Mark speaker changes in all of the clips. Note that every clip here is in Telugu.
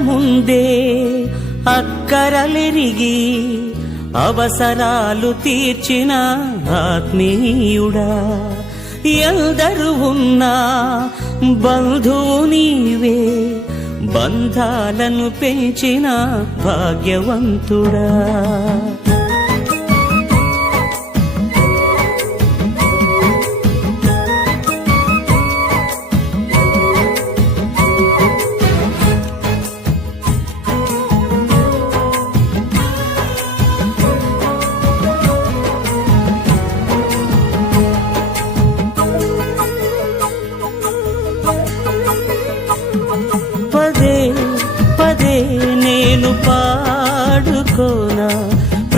Speaker 1: ముందే అక్కరలెరిగి అవసరాలు తీర్చిన ఆత్మీయుడా. ఎందరు ఉన్నా బంధువు నీవే బంధాలను పెంచిన భాగ్యవంతుడా.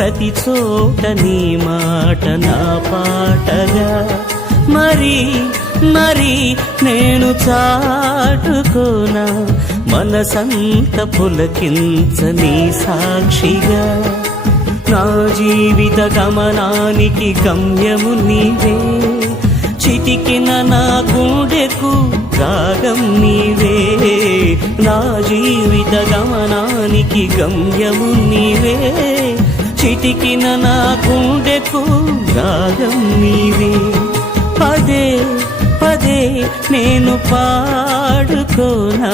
Speaker 1: ప్రతి చోట నీ మాట నా పాటగా. మరి మరి నేను చాటుకోనా? మనసంత పులకించని సాక్షిగా. నా జీవిత గమనానికి గమ్యము నీవే. చిటికిన నా గుండెకు రాగం నీవే. నా జీవిత గమనానికి గమ్యము నీవే. చిటికిన నా గుండెకు రాగం నీవే. పదే పదే నేను పాడుకోనా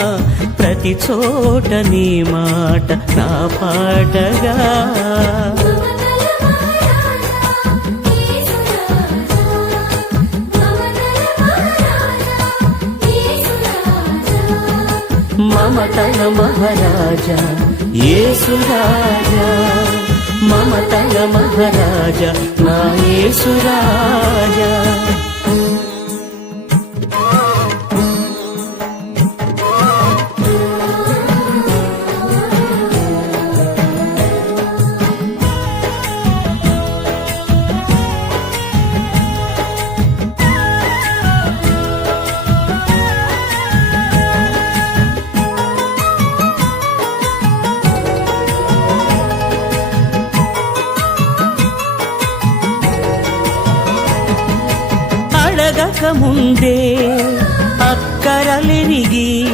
Speaker 1: ప్రతి చోట నీ మాట నా పాటగా. మమతల మహారాజా యేసురాజా. మమతల మహారాజా నా ముందే అక్కరలెరిగి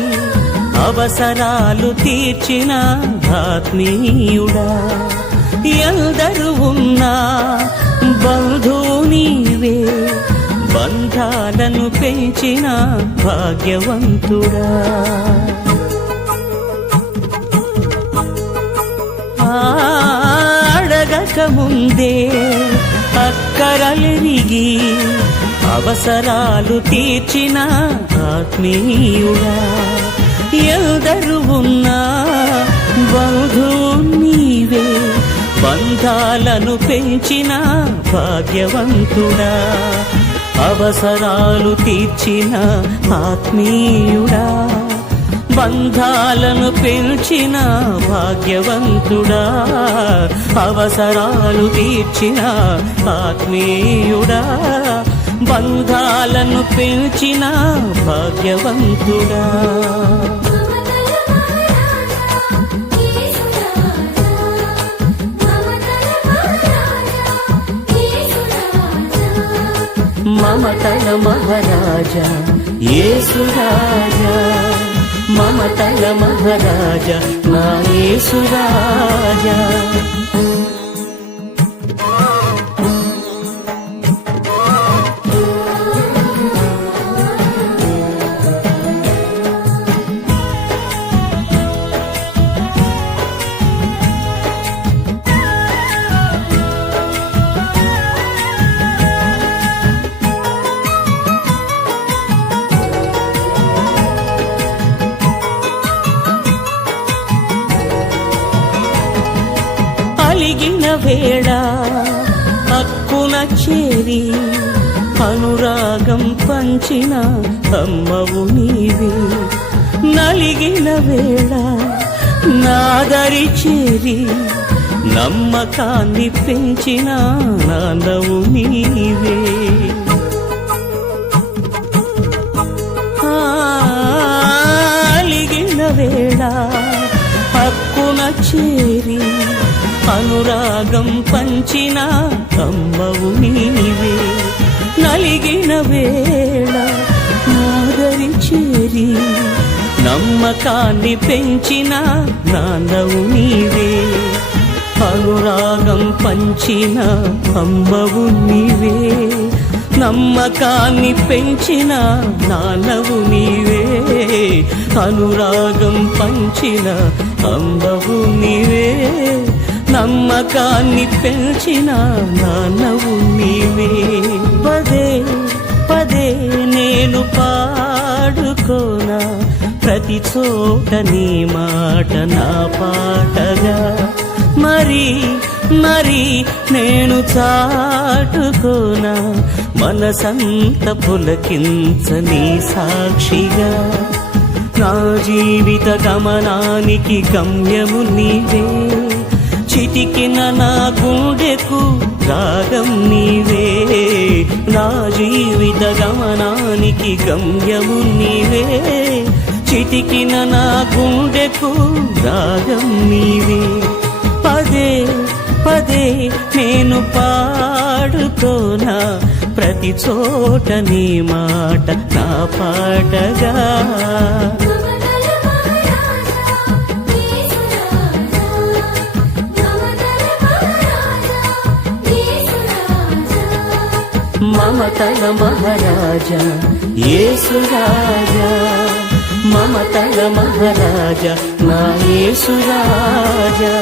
Speaker 1: అవసరాలు తీర్చిన ఆత్మీయుడా. ఎందరు ఉన్నా బంధువు నీవే బంధాలను పెంచిన భాగ్యవంతుడా. అడగక ముందే అక్కరలెరిగి అవసరాలు తీర్చిన ఆత్మీయుడా. ఎల్దరు ఉన్నా బంధు నీవే బంధాలను పెంచిన భాగ్యవంతుడా. అవసరాలు తీర్చిన ఆత్మీయుడా బంధాలను పెంచిన భాగ్యవంతుడా. అవసరాలు తీర్చిన ఆత్మీయుడా. బంధాలను పెంచిన భాగ్యవంతుడా. మమతల మహారాజా ఏసురాజా మమతల మహారాజా నా ఏసురాజా వేళ హక్కున చేరి అనురాగం పంచిన అమ్మవు నీవే నలిగిన వేళ నాదరి చేరి నమ్మకాన్ని పెంచిన నాన్నవు నీవే అలిగిన వేళ చేరి అనురాగం పంచిన అమ్మవు నీవే. నలిగిన వేళ నాదరి చేరి నమ్మకాన్ని పెంచిన నాన్నవు నీవే. అనురాగం పంచిన అమ్మవు నీవే. నమ్మకాన్ని పెంచిన నాన్నవు నీవే. అనురాగం పంచిన అమ్మవు నీవే నమ్మకాన్ని పెంచిన నాన్నవు నీవే. పదే పదే నేను పాడుకోనా ప్రతి చోట నీ మాట నా పాటగా. మరి మరి నేను చాటుకోనా మనసంత పులకించని సాక్షిగా. నా జీవిత గమనానికి గమ్యము నీవే. చిటికిన నా గుండెకు రాగం నీవే. నా జీవిత గమనానికి గమ్యము నీవే. చిటికిన నా గుండెకు రాగం నీవే. పదే పదే నేను పాడుతోనా ప్రతి చోట నీ మాట నా పాటగా. మమతల మహారాజా ఏసురాజా మమతల మహారాజా నా ఏసురాజా